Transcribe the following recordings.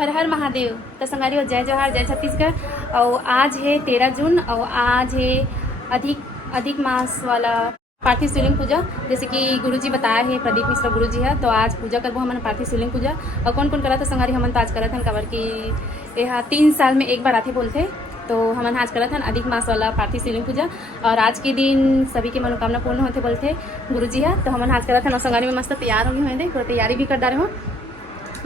हर हर महादेव। तो संगारी हो जय जोहार, जय छत्तीसगढ़। और आज है 13 जून और आज है अधिक मास वाला पार्थिव शिवलिंग पूजा। जैसे कि गुरुजी बताया है, प्रदीप मिश्रा गुरुजी है, तो आज पूजा करबो हमन पार्थिव शिवलिंग पूजा। और कौन कौन करा था संगारी हमन तो आज करत हन, काबर कि यहाँ 3 साल में एक बार आते बोलते, तो हमन आज करत हन अधिक मास वाला पार्थिव शिवलिंग पूजा। और आज के दिन सभी के मनोकामना पूर्ण होते बोलते गुरुजी है, तो हमन आज करत हन। और संगारी में मस्त तैयार हो गई हूँ, तैयारी भी कर डाले हूँ,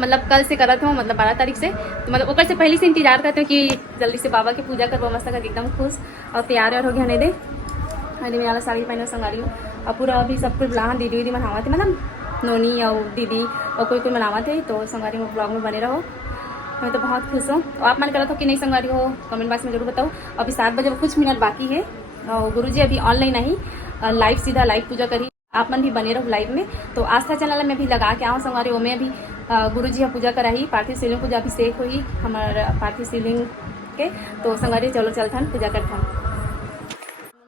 मतलब कल से करत हूँ, मतलब 12 तारीख से। तो मतलब ओकर से पहले से इंतजार करते हो कि जल्दी से बाबा की पूजा करबो मस्त करके, एकदम खुश और तैयार हो गया। नहीं दे हनी में वाला साड़ी पहने संगारी हूँ, और पूरा अभी सब कुछ बुला दीदी उदी मनावा थे, मतलब नोनी और दीदी और कोई मनावा थे। तो संगारी में ब्लॉग में बने रहो, मैं तो बहुत खुश हूँ। और आप मन करत हो कि नहीं संगारी हो, कमेंट बॉक्स में जरूर बताओ। अभी 7 बजे कुछ मिनट बाकी है, और गुरुजी अभी ऑनलाइन आई, लाइव सीधा लाइव पूजा करी। आप मन भी बने रहो लाइव में। तो आस्था चैनल में भी लगा के आओ संगारी, वो में भी गुरुजी यहाँ पूजा कराई, पार्थिव शिवलिंग पूजा अभिषेक हुई हमारे पार्थिव शिवलिंग के। तो संगारी चलो चलथन पूजा करथन।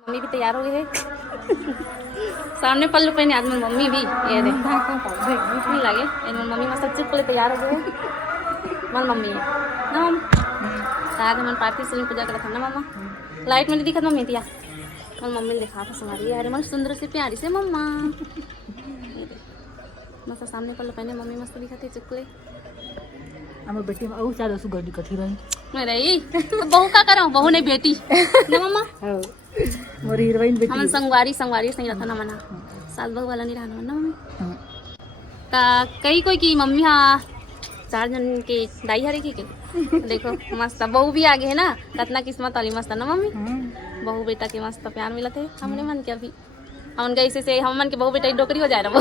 मम्मी भी तैयार हो गई है सामने पल्लू पहने आज मेरी मम्मी भी, ये देख नहीं लगे मम्मी मस्त चुप ले तैयार हो गए। मन मम्मी है ना मम्मी, आज हम पार्थिव शिवलिंग पूजा करत ना मम्मा। लाइट में दिखत मम्मी तिया, मन मम्मी ने देखा था संगारी, अरे मन सुंदर से प्यारी से मम्मा। मस्त सामने पल्लू पहने मम्मी मस्त दिखत है चुपले। हमर बेटी में और ज्यादा सुगर दिखत ही रही। अरे तो बहू का करो, बहू नहीं बेटी ना मम्मा। मोर हीरोइन बेटी हम संगवारी सही रहता ना मना, साल बहू वाला नहीं रहना ना मम्मी। ता कई कोई की मम्मी हाँ 4 जन के दाई हरे की के देखो मस्त बहू भी आगे है ना, कितना किस्मत वाली मस्त ना मम्मी। बहू बेटा के मस्त प्यार मिला थे हमने मन के। अभी हम कैसे से हम मन के बहू बेटा डोकरी हो जाए रहा वो।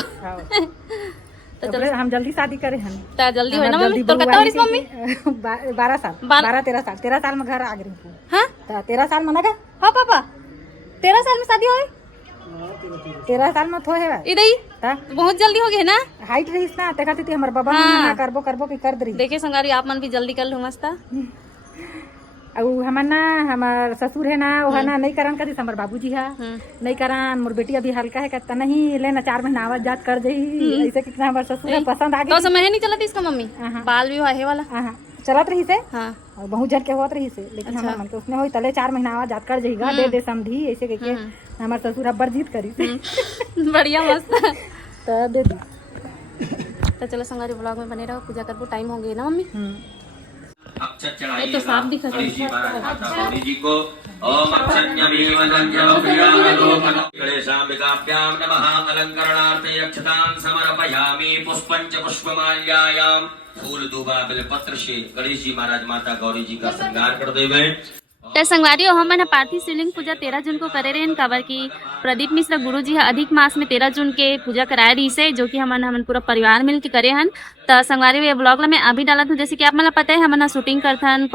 तो चलो हम जल्दी शादी करे हन, तो जल्दी हो ना मम्मी। तो कितना वर्ष मम्मी? 12 साल 13 साल 13 साल में घर आ गई। हाँ 13 साल मना का। हाँ पापा 13 साल में शादी हो, 13 साल में थो है इधर बहुत जल्दी हो गए ना। हाइट रहीस ना ते खातिर हमर बाबा हाँ। ना करबो कि कर दरी। देखे संगारी आप मन भी जल्दी कर लो मस्त। और हमर ना हमर ससुर है ना, वो ना नहीं करन कदी, हमर बाबूजी है नहीं करन। मोर बेटी अभी हल्का है कहता नहीं लेना 4 महीना आवत जात कर दही ऐसे कितना हमर ससुर है पसंद आ गई। तो समय नहीं चलत इसका मम्मी, बाल विवाह है वाला चलत रही से। हाँ और बहुत जन के होत रही से, लेकिन हमर मन के उसने होई तले 4 महीना आवा जात कर जहीगा दे समझी ऐसे के हमर ससुर अब्बर जीत करी बढ़िया मस्त तो दे दी। तो चलो संगारी ब्लॉग में बने रहो, पूजा करबो टाइम हो गया ना मम्मी। अक्षर चढ़ाइए तो साफ दिखा गणेश जी महाराज माता गौरी जी को। ओम अक्षन्यमेव दज्जवप्रियालोकन गणेशाम्बिकाभ्यां नमः। अलंकरणार्थे अक्षतान् समर्पयामि। पुष्पञ्च पुष्पमाल्यायां फूल दूबा बेलपत्र से गणेश जी महाराज माता गौरी जी का श्रृंगार कर देवे। तो संगवारी हमन पार्थिव शिवलिंग पूजा 13 जून को करे रहे, काबर की प्रदीप मिश्रा गुरुजी अधिक मास में 13 जून के पूजा कराए रही से, जो कि हमन पूरा परिवार मिल के करे हन। तो संगवारी ये ब्लॉग ला मैं अभी डाला था, जैसे कि आप मन पता है हमन शूटिंग करथन,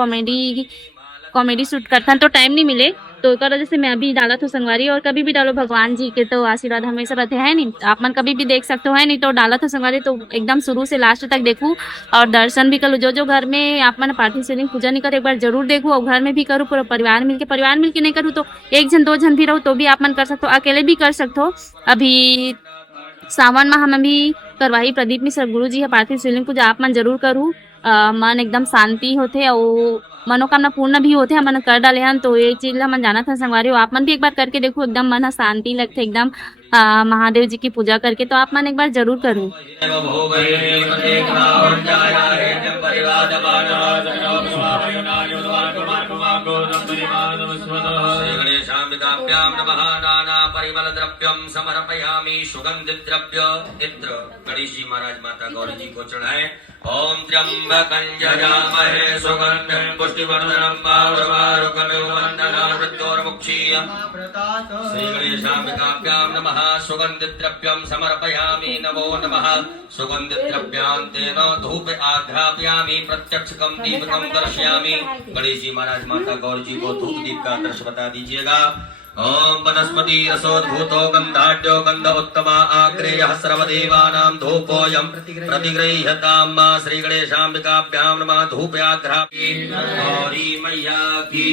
कॉमेडी शूट करथन, तो टाइम नहीं मिले, तो एक वजह से मैं अभी डाला था संगवारी। और कभी भी डालो भगवान जी के तो आशीर्वाद हमेशा रहते हैं नहीं, आप मन कभी भी देख सकते हो है नहीं। तो डाला था संगवारी, तो एकदम शुरू से लास्ट तक देखूँ और दर्शन भी करूँ। जो घर में आप मन पार्थिव शिवलिंग पूजा नहीं करे एक बार जरूर देखूँ, और घर में भी करूँ पूरा परिवार मिलके नहीं करूँ तो 1 जन 2 जन भी रहो तो भी आप मन कर सकते हो, अकेले भी कर सकते हो। अभी सावन में हम अभी करवाही प्रदीप मिश्रा गुरुजी है पार्थिव शिवलिंग पूजा, आप मन जरूर करूँ। मन एकदम शांति होते और मनोकामना पूर्ण भी होते हमन कर डाले हन। तो ये चीज हमन जाना था संगवारी, आप मन भी एक बार करके देखो, एकदम मन शांति लगते एकदम महादेव जी की पूजा करके। तो आप मन एक बार जरूर करूँ। परिमल द्रव्यम समर्पयामि। सुगंधित द्रव्य इत्र गणेश जी महाराज माता गौरी जी को चढ़ाए। ओम त्र्यंबकं यजामहे सुगंधिं पुष्टिवर्धनं वारुकमिव वन्दनान् मृत्योर्मुक्षीय। श्री गणेशाम्बिकाभ्यां नमः। सुगंधित द्रव्यं समर्पयामि। नमो नमः। सुगंधित द्रव्यान्तेन धूप आघ्रापयामि। प्रत्यक्षकं दीपकं दर्शयामि। गणेश जी महाराज माता गौरी जी को धूप दीप का दृश्य बता दीजिएगा। ओम वनस्पति रसोद्भूतो गंधाढ्यो गंध उत्तमा आग्रेयः सर्वदेवानां धूपोऽयं प्रतिगृह्यताम्। श्री गणेशाम्बिकाभ्यां नमः। धूपयाघ्रापि गौरी मैया की।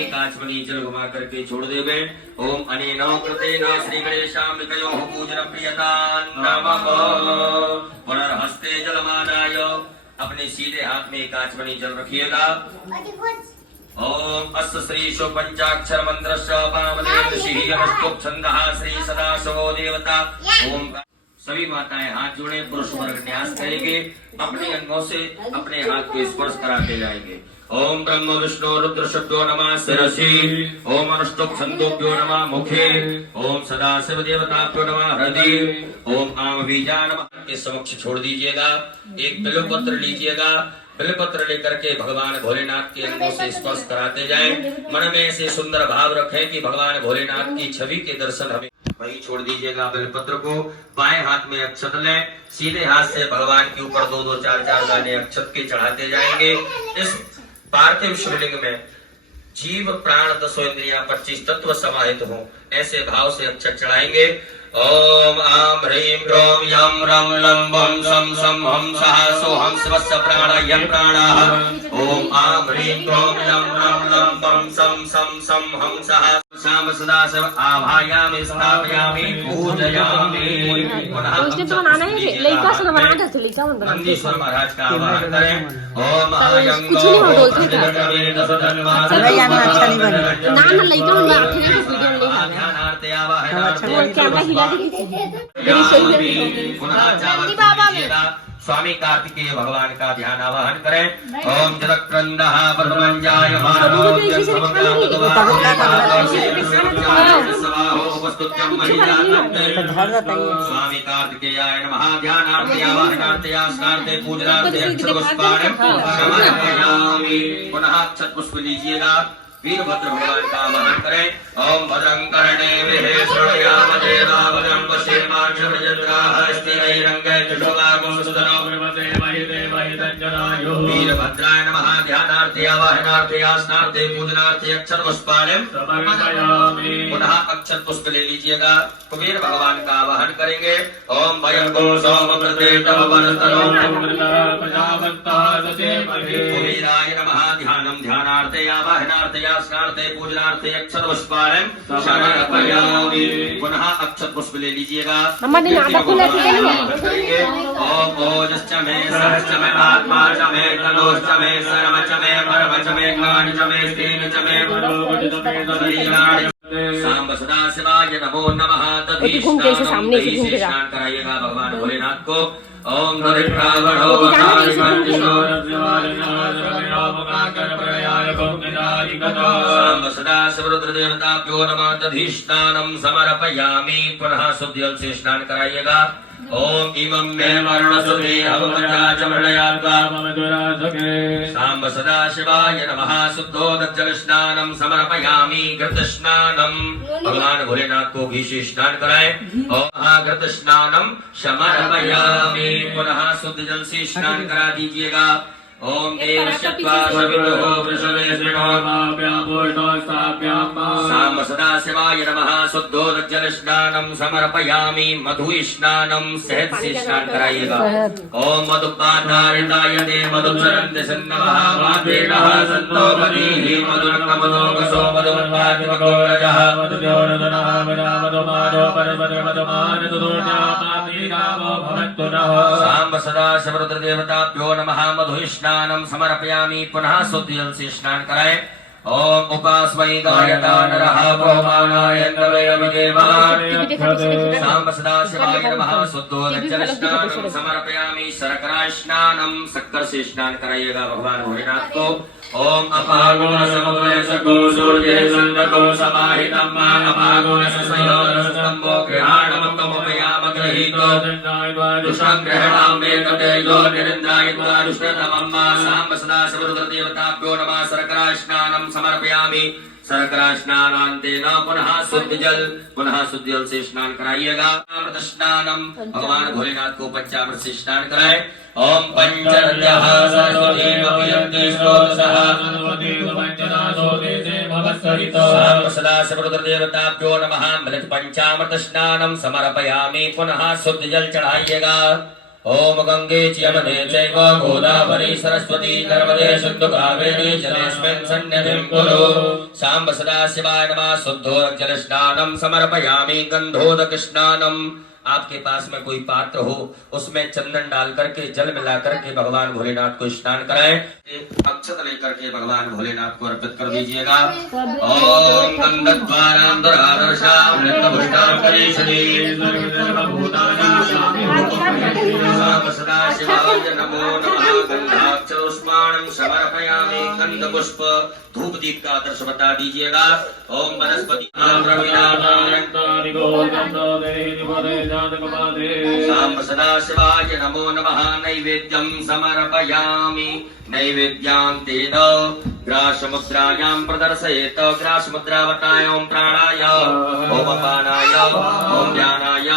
एक आचमनी जल घुमा करके छोड़ देवे। ओम अनेन कृतेन श्री गणेशाम्बिकयोः पूजन प्रियतां नमः। पुनर्हस्ते जलमादाय अपने सीधे हाथ में काचमनी जल रखिएगा। ओम अस्य श्री शो पंचाक्षर मंत्र पावदेव श्री अष्टोक छंदः श्री सदाशिवो देवता। ओम सभी माताएं हाथ जोड़े, पुरुष वर्ग न्यास करेंगे, अपने अंगों से अपने हाथ को स्पर्श कराते जाएंगे। ओम ब्रह्म विष्णु रुद्र शब्दो नमः शिरसि, ओम अनुष्टुप छंदोभ्यो नमः मुखे, ओम सदाशिव देवताभ्यो नमः हृदय, ओम आम बीजा नमः के समक्ष छोड़ दीजिएगा। एक बिल्वपत्र लीजिएगा, बिल्वपत्र लेकर के भगवान भोलेनाथ के अंगों से स्पर्श कराते जाएं। मन में ऐसे सुंदर भाव रखें कि भगवान भोलेनाथ की छवि के दर्शन हमें वही छोड़ दीजिएगा। बिल्वपत्र को बाएं हाथ में अक्षत लें, सीधे हाथ से भगवान के ऊपर 2-2 4-4 दाने अक्षत के चढ़ाते जाएंगे। इस पार्थिव शिवलिंग में जीव प्राण 10 इंद्रियां 25 तत्व समाहित हो, ऐसे भाव से अक्षत चढ़ाएंगे। ओम आम ह्रीं ग्रोम यम रम लम बम सम सम हम सह सो हम स्वस्य प्राण यम प्राणः। ओम आम ह्रीं ग्रोम यम रम लम बम सम सम सम हम सह शाम सदा शिव आभायामि स्थापयामि पूजयामि। उसने तो बनाना है, लड़का से बना दे, तो लड़का मन बना। नंदीश्वर महाराज का आवाहन करें। ओम कुछ नहीं हो बोलते थे ना ना लड़का मन बैठे हैं वीडियो में कैमरा हिला दी। स्वामी कार्तिकेय भगवान का ध्यान आवाहन करें। ओम जगत्क्रंदः ब्रह्मंजाय मानो स्वामी कार्तिकेयाय नमः। ध्यानार्थे आवाहनार्थे आस्नार्थे पूजनार्थे अक्षत पुष्पाणि समर्पयामि। पुनः अक्षत पुष्प लीजिएगा। वीरभद्र भगवान का आवाहन करें। ओम भद्रं कर्णेभिः शृणुयाम देवा भद्रं पश्येमाक्षभिर्यजत्राः स्थिरैरङ्गैर्यशोभागोसुधनो वीरभद्राय नमः। ध्यानार्थे आवाहनार्थे आसनार्थे पूजनार्थे अक्षत पुष्पाणि समर्पयामि। पुनः अक्षत पुष्प ले लीजिएगा। कुबेर भगवान का आवाहन करेंगे। ओम भयंगो सोमप्रदेतव वनस्तनो कुबेराय नमः। ध्यानं ध्यानार्थे आवाहनार्थे आसनार्थे पूजनार्थे अक्षत पुष्पाणि समर्पयामि। पुनः अक्षत पुष्प ले लीजिएगा। ओम ओजश्च मे सहश्च मे आत्मा च मे तनोश्च मे सर्वं च मे परम च मे ज्ञानं च मे स्तेन च मे शरीराणि सांब सदाशिवाय नमो नमः। स्नान कराइएगा भगवान भोलेनाथ को। ओम सांब सदाशिव रुद्रदेवताभ्यो नमः। दधिस्नानं समर्पयामि। पुनः शुद्ध जल से स्नान कराइएगा। ओम इमं मे मरणसुते अवमचाचमृणयात्वा सांब सदाशिवाय नमः। शुद्धोदज्जल स्नानं समर्पयामि। घृत स्नानं भगवान भोलेनाथ को घी से स्नान कराएं। ओम घृत स्नानं समर्पयामि। पुनः शुद्ध जल से स्नान करा दीजिएगा। ओम देवश्चत्वा सवितुः वृषभे सांब सदाशिवाय नमः। शुद्धोदज्जल स्नानं समर्पयामि। मधु स्नानं शहद से स्नान कराइएगा। ओम मधुपाधारिताय दे मधुचरन्ति सन्नवः वादेनः सन्तो मदीहि मधुरकमधोकसो मधुमन्वादिमगोरजः मधुव्योरदनः मधुमादो परमदमदमानदुदोर्जापातिरावो भवन्तु नः। सांब सदाशिव रुद्रदेवताभ्यो नमः। मधु स्नानं समर्पयामि। पुनः शुद्ध जल से स्नान कराएं। ओम उपास्मै गायता नरः ब्रह्माणाय नवयमदेवान् सांब सदाशिवाय नमः। शुद्धोदज्जल स्नानं समर्पयामि। शर्करा स्नानं शक्कर से स्नान कराइएगा भगवान भोलेनाथ को। ओम अपागो समवय सको सूर्ये संदको समाहितं मा अपागो सयोरस्तंभो ग्रहाणं तमोपयाम ग्रहीतो दुष्टं ग्रहणां मे ततेजो निरिन्द्रायित्वा दुष्टतमं मा। सांब सदाशिव रुद्रदेवताभ्यो नमः। शर्करा स्नानं समर्पयामि। शर्करा स्नानान्तेन पुनः शुद्ध जल से स्नान कराइएगा। अमृत स्नानं भगवान भोलेनाथ को पंचामृत से स्नान कराएं। ओम पंचदशः सरस्वती मपीयन्ति स्रोतसः सांब सदाशिव रुद्रदेवताभ्यो नमः। मृत पंचामृत स्नानं समर्पयामि। पुनः शुद्ध जल चढ़ाइएगा। ओम गंगे च यमुने चैव गोदावरी सरस्वती नर्मदे सिन्धु कावेरी जलेऽस्मिन् सन्निधिं कुरु। सांब सदाशिवाय नमः। शुद्धोदक जल स्नानं समर्पयामि। गन्धोदक स्नानं आपके पास में कोई पात्र हो उसमें चंदन डाल करके जल मिला करके भगवान भोलेनाथ को स्नान कराएं। अक्षत लेकर के भगवान भोलेनाथ को अर्पित कर दीजिएगा। ओम गंधद्वारां दुरादर्शां नित्यपुष्टां करीषति सदाशिवाय नमो नमः। गंधाक्षरोष्माणं समर्पयामि। गंधपुष्प धूप दीप का आदर्श बता दीजिएगा। ओम वनस्पति साम्ब सदाशिवाय नमो नमः। नैवेद्यं समर्पयामि। नैवेद्यां तेन ग्रासमुद्रायां प्रदर्शयेत्। ग्रासमुद्रावताय ओम प्राणाय ओम अपानाय ओम ज्ञानाय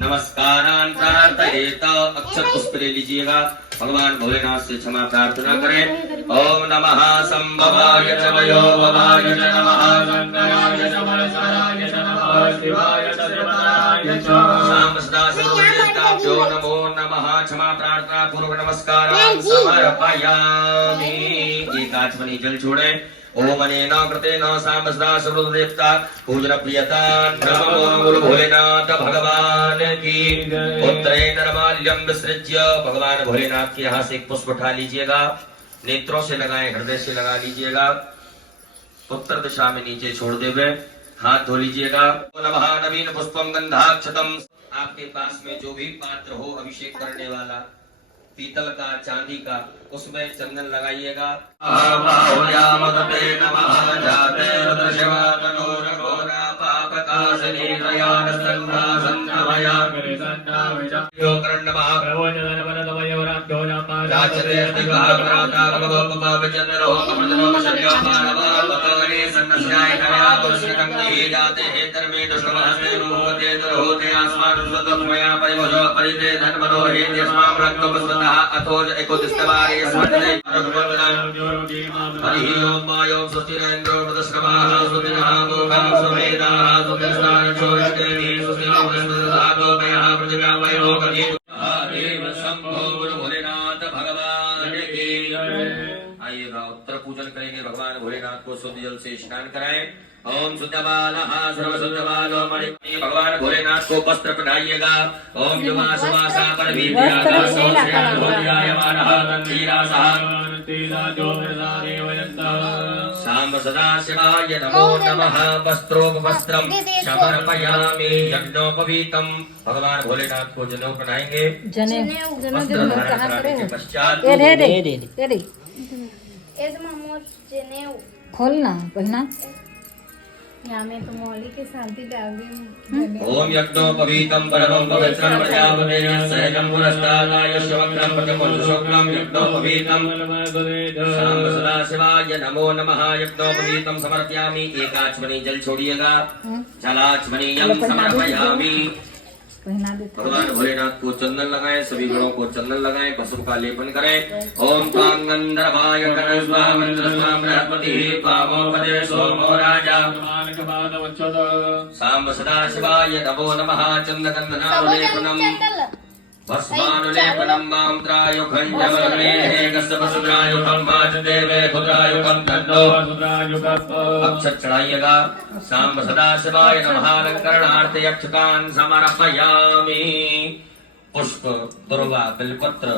नमस्कारान् प्रार्थयेत्। अक्षत पुष्प ले लीजिएगा। भगवान भोलेनाथ से क्षमा प्रार्थना करें। ओम नमः संभवाय च वयो भवाय च नमः। शंकराय च महेश्वराय च नमः। शिवाय च त्रिपुराय च साम्ब सदा सर्वदेवताभ्यो नमो नमः। क्षमा प्रार्थना पूर्वक नमस्कारान् समर्पयामि। एक आचमनी जल छोड़े। ओम अनेन कृतेन साम्ब सदा सर्वदेवता पूजन प्रियता नमो भोलेनाथ भगवान की। पुत्रेण नरमाल्यं विसृज्य भगवान भोलेनाथ के यहाँ से एक पुष्प उठा लीजिएगा। नेत्रों से लगाएं, हृदय से लगा लीजिएगा। उत्तर दिशा में नीचे छोड़ देवे। हाथ धो लीजिएगा। नमः नवीन पुष्पम गंधाक्षतम। आपके पास में जो भी पात्र हो अभिषेक करने वाला, पीतल का, चांदी का, उसमें चंदन लगाइएगा। अथोज एको दिस्तवारे स्मरणे हरि ओम मायों सुस्तिरेन्द्रो प्रदस्कमाः सुतिनः मोघं सुमेधाः सुतिस्नान चोरस्तेनि सुस्तिनो वनस्पतिधातो मयः प्रतिभा वयो कथि देव शंभो गुरु भोलेनाथ भगवान की जय। आइएगा उत्तर पूजन करेंगे। भगवान भोलेनाथ को शुद्ध जल से स्नान कराएं। ओम शुद्धबालः सर्वशुद्धबालो मणि। भगवान भोलेनाथ को वस्त्र पहनाइएगा। ओम युवासुवासा साम्ब सदाशिवाय नमो नमः। वस्त्रोपवस्त्रं समर्पयामि। यज्ञोपवीतं भगवान भोलेनाथ को जनेऊ पहनाएंगे। वस्त्र धारण कराने के पश्चात खोलना पहना। ओम यज्ञोपवीतं परमं पवित्रं प्रजापतेन सहजं पुरस्तादायुष्य वक्रं प्रतिमुंशुक्लं यज्ञोपवीतं साम्ब सदाशिवाय नमो नमः। यज्ञोपवीतं समर्पयामि। एक आचमनी जल छोड़िएगा। जलाचमनीयं समर्पयामि। भगवान भोलेनाथ को चंदन लगाएं। सभी गणों को चंदन लगाएं। पशु का लेपन करें। ओम त्वां गंधर्वाय गणस्वा मंत्रस्वा बृहस्पतिः त्वामोपदे सोमो राजा। साम्ब सदाशिवाय नमो नमः। चंदगंधनानुलेपनम् भस्मानुलेपनं मांत्रायुखं जमलेहे कस्यपसुरायुखं माचदेवे खुद्रायुखं तन्नो अक्षत चढ़ाइएगा। साम्ब सदाशिवाय नमः। अलंकरणार्थ यक्षकान् समर्पयामि। पुष्प, दुर्वा, बिलपत्र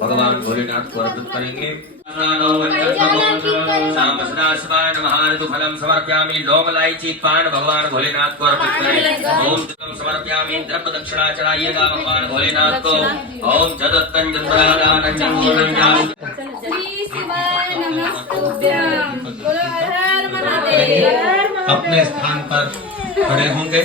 भगवान भोलेनाथ को अर्पित करेंगे। साम्ब सदाशिवाय नमः। ऋतुफलं समर्पयामि। लौंग, इलायची, पान भगवान भोलेनाथ को अर्पित करें। ओम तम समर्पयामि। द्रव्य दक्षिणा चढ़ाइएगा भगवान भोलेनाथ को। ओम जदत्तं जन्मरादानं जन्मोरंजाम। अपने स्थान पर खड़े होंगे।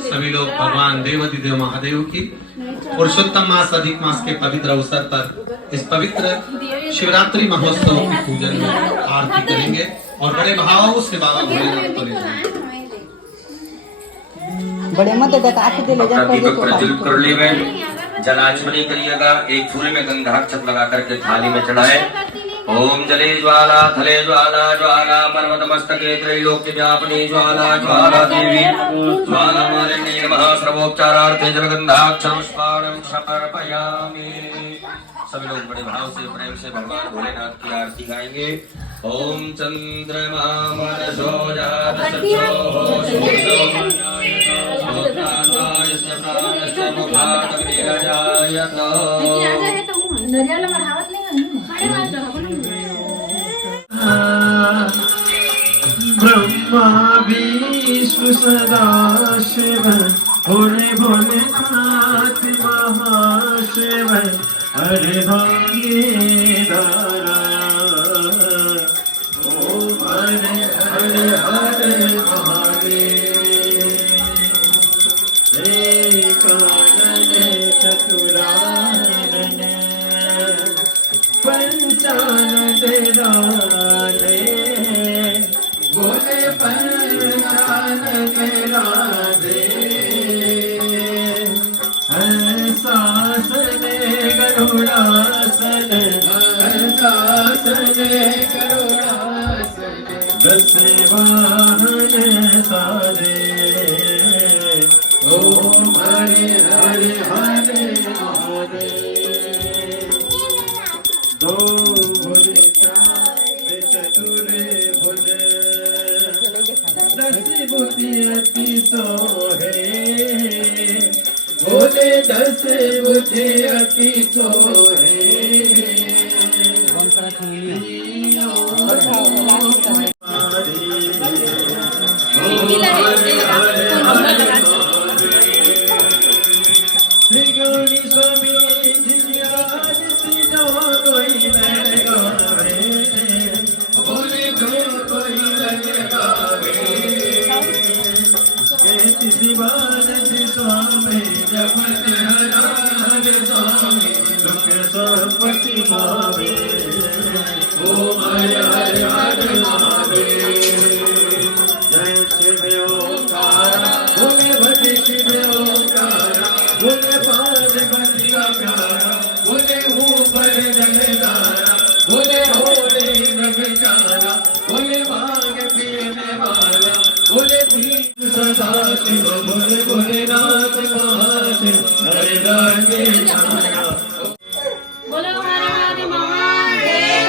सभी लोग भगवान देवाधिदेव महादेव की पुरुषोत्तम मास अधिक मास के पवित्र अवसर पर इस पवित्र शिवरात्रि महोत्सव की पूजन में आरती करेंगे और बड़े भाव से बाबा भोलेनाथ को ले जाएंगे। बड़े मत दीपक प्रज्वलित कर लिए जलाचमनी करिएगा। एक फूल में गंधाक्षत लगा करके थाली में चढ़ाए। ओम जले ज्वाला थले ज्वाला ज्वाला पर्वत मस्तके त्रैलोक्य व्यापिनी ज्वाला ज्वाला देवी ज्वाला मालिनी नमः। सर्वोपचारार्थे जलगंधाक्षरं समर्पयामि। सभी लोग बड़े भाव से प्रेम से भगवान भोलेनाथ की आरती गाएंगे। ओम चंद्रमा मनसो जातसो शुभ्रमण्डाय स्वप्नानश्चमुखाग्निरजायत ब्रह्मा विष्णु सदा शिव भोले भोले नाथ महाशिव हरे भाग्य धारा ओम हरे हरे हरे महादेव एकानन चतुरानन पंचानन राधे बोले पंचानन राधे हंसासने गरुड़ासन हंसासने गरुड़ासन दस वाहन सारे ओम हरे हरे हरे हरे दो भुज चार चतुर भुज दस बुद्धि अति सोहे बोले दस बुद्धि अति सोहे त्रिगुणी स्वामी कोई लगावे बोले कोई लगावे शिवानंद स्वामी जपत हरा हर स्वामी दुख संपत्ति पावे ओम हरे हरे हरे महादेव जय शिव ओंकारा बोले भजे शिव ओंकारा बोले पाद बंदिया प्यारा बोले ऊपर जगदारा बोले होले नगचारा बोले भाग पीने वाला बोले भीम सदा शिव बोले भोलेनाथ महादेव हरे राधे नारा बोलो हर हर महादेव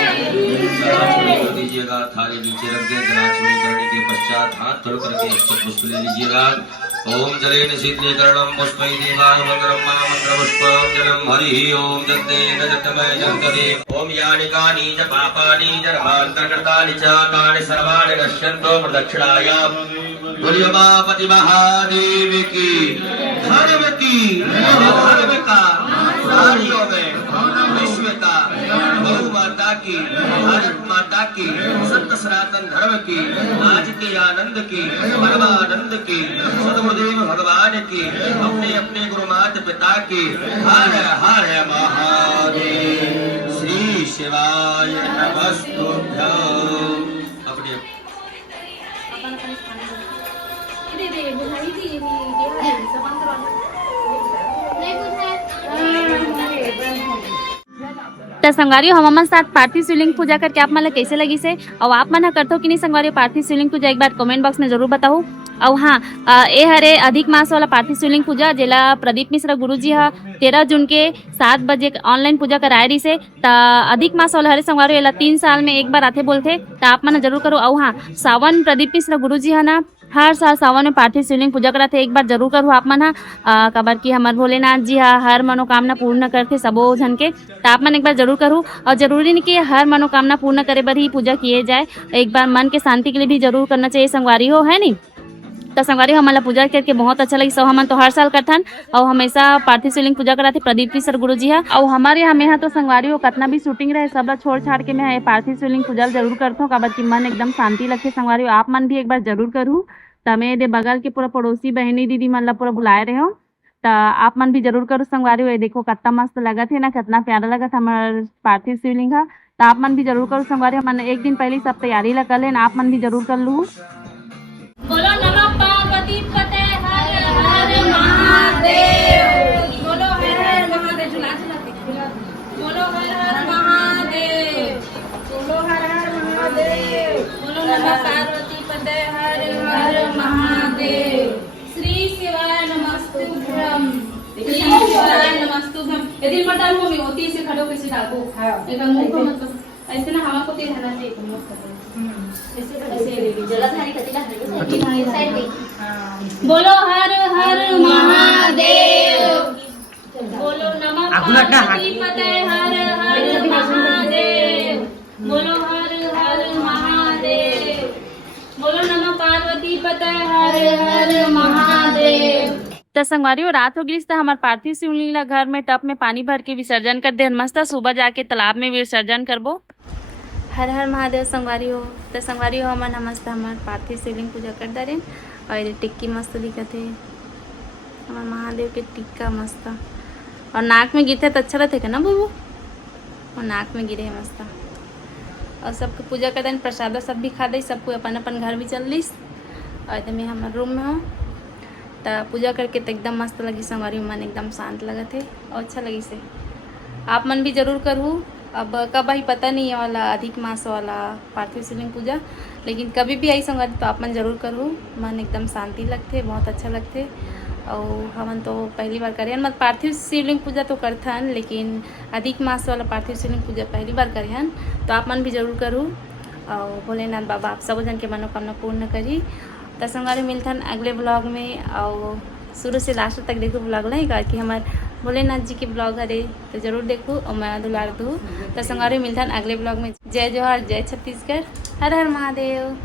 दीजिएगा थाली नीचे रख दे गणाचमी करने के पश्चात हाथ धो करके अक्षत पुष्प ले लीजिएगा ओम जलेन शीतलीकरणं पुष्पै देवाय मंगलम मंत्र पुष्पं जलम हरि ओम जतेन जतमय जगदे ओम यानि कानि च पापानि जन्मान्तर्गतानि च तानि सर्वाणि नश्यन्तो प्रदक्षिणायां दुर्योमापति महादेव की धर्म की धर्म का नारियों में विश्व का गौ माता की भारत माता की सत्य सनातन धर्म की आज के आनंद की परमानंद की सदगुरुदेव भगवान की अपने अपने गुरु माता पिता की हर हर महादेव श्री शिवाय नमस्तुभ्यं अपने तो संगवारी हम हमारे साथ पार्थिव शिवलिंग पूजा करके आप मतलब कैसे लगी से और आप मन करते हो कि नहीं संगवारी पार्थिव शिवलिंग पूजा एक बार कमेंट बॉक्स में जरूर बताओ। और हाँ ये हरे अधिक मास वाला पार्थिव शिवलिंग पूजा जेला प्रदीप मिश्रा गुरुजी हा 13 जून के 7 बजे ऑनलाइन पूजा कराए रही से अधिक मास वाला हरे संगवारी एला 3 साल में एक बार आते बोलते तो आप मन जरूर करो। और हाँ सावन प्रदीप मिश्रा गुरुजी है ना हर साल सावन में पार्थिव शिवलिंग पूजा कराते एक बार जरूर करो आप मन कबर की हमारे भोलेनाथ जी हा हर मनोकामना पूर्ण करते सबो झन के तो आप मन एक बार जरूर करूँ। और जरूरी नहीं कि हर मनोकामना पूर्ण करे बर ही पूजा किए जाए, एक बार मन के शांति के लिए भी जरूर करना चाहिए संगवारी हो है नहीं। तो संगवारी हमारा पूजा करके बहुत अच्छा लगी। सब हम तो हर साल करथन और हमेशा पार्थिव शिवलिंग पूजा कराते प्रदीप मिश्र गुरुजी है। और हमारे यहाँ तो संगवारी हो कितना भी शूटिंग रहे सब छोड़ छाड़ के मैं पार्थिव शिवलिंग पूजा जरूर करता हूँ काबर की मन एकदम शांति लगती संगवारी आप मन भी एक बार जरूर करूँ। तो मेरे बगल के पूरा पड़ोसी बहनी दीदी मन पूरा बुलाए रहे हो तो आप मन भी जरूर करो संगवारी हो। देखो कितना मस्त लगा थे ना, कितना प्यारा लगा था हमारा पार्थिव शिवलिंग है। तो आप मन भी जरूर करो संगवारी। मन एक दिन पहले सब तैयारी लगा लें, आप मन भी जरूर कर लूँ। बोलो नमः पार्वती पते हर हर महादेव। बोलो हर हर महादेव। झुला झुला बोलो हर हर महादेव। बोलो हर हर महादेव। बोलो नमः पार्वती पते हर हर महादेव। श्री शिवाय नमस्तुभ्यं। श्री शिवाय नमस्तुभ्यं। यदि मटन हो में होती से खड़ो कैसे डाको एक मुंह को मतलब ऐसे ना हमारे को तेल हरा नहीं तुम लोग बोलो हर हर महादेव, बोलो नमः पार्वती पते हर हर महादेव, बोलो हर हर महादेव, बोलो नमः पार्वती पते हर हर महादेव। तो संगवारी रात हो गई तो हमारे पार्थिव शिवलिंग ला घर में टब में पानी भर के विसर्जन कर दे मस्त सुबह जाके तालाब में विसर्जन करबो। हर हर महादेव संगवारी हो तो संगवारी हो हमार मस्त हमार पार्थिव शिवलिंग पूजा कर दे और ये टिक्की मस्त दिखत है हमार महादेव के टिक्का मस्त और नाक में गिरते तो अच्छा रहते ना बबू और नाक में गिरे है मस्त और सबको पूजा कर दें प्रसाद सब भी खा दे सबको अपन अपन घर भी चल दी और तो मैं हमारे रूम में हूँ तो पूजा करके तो एकदम मस्त लगी संगवारी मन एकदम शांत लगा थे और अच्छा लगी से आप मन भी जरूर करूँ। अब कब ही पता नहीं है वाला अधिक मास वाला पार्थिव शिवलिंग पूजा लेकिन कभी भी आई संगवारी तो आप मन जरूर करूँ मन एकदम शांति लगते बहुत अच्छा लगते और हमन तो पहली बार करें मत पार्थिव शिवलिंग पूजा तो करथन लेकिन अधिक मास वाला पार्थिव शिवलिंग पूजा पहली बार करें तो आप मन भी जरूर करूँ और भोलेनाथ बाबा आप सब जन के मनोकामना पूर्ण करी। तो संगवारी मिलथन अगले ब्लॉग में और शुरू से लास्ट तक देखो ब्लॉग नहीं कि हमारे भोलेनाथ जी के ब्लॉग हरे तो जरूर देखो और मैं दुलार दूँ। तो संगवारी मिलथन अगले ब्लॉग में। जय जोहार जय छत्तीसगढ़ हर हर महादेव।